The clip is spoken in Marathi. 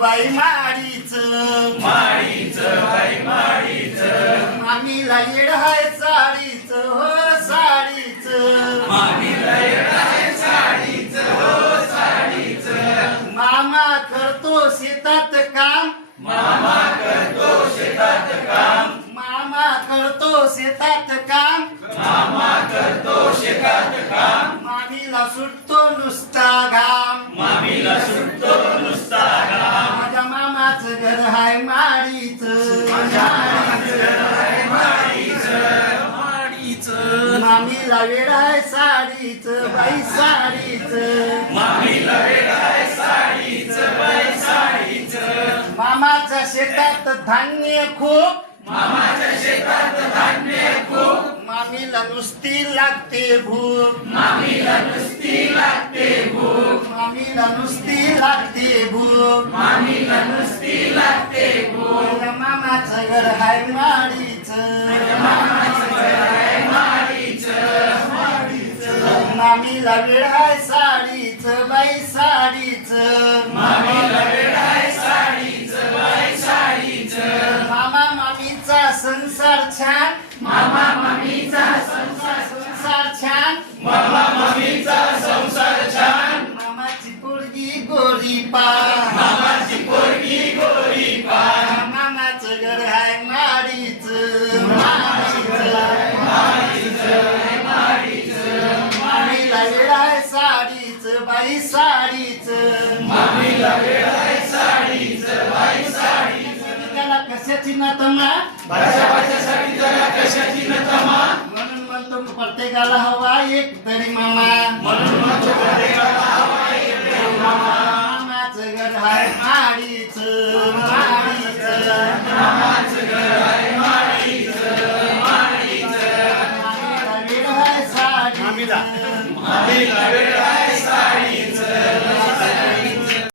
बाई माडीच माळीच बाई माळीच मामीला येड हाय साडीच हो साडीच. मामीला येणार साडीच हो साडीच. मामा करतो शेतात काम. मामा करतो शेतात काम. मामा करतो शेतात काम. मामा करतो शेतात काम. मामीला सुटतो नुसता घाम. मामीला सुटतो मामीला वेडाय साडीच बाई साडीच मामीला वेडाय साडीच बाई साडीच मामाच्या शेतात धान्य खूप मामाच्या शेतात धान्य खूप मामीला नुसती लागते भूक मामीला नुसती लागते भूक मामीला नुसती लागते भूक मामीला नुसती लागते भूक मामाचं घर हाय माडीच मामीला वेळ आहे साडीच बाई साडीच. मामीला येणार साडीच बाई साडीच. मामा मामीचा संसार छान. मामा मामीचा संसार छान. मामा आहे साडीच बाई साडीच. मामीला साडीच बाई साडीच. त्याला कशाची ना तमा कशाची न म्हणून म्हणतो प्रत्येकाला हवा एक तरी मामा. म्हणून म्हणतो प्रत्येकाला हवा एक तरी मामा. मामाचं घर आहे माडीच माडीच. Así la verdad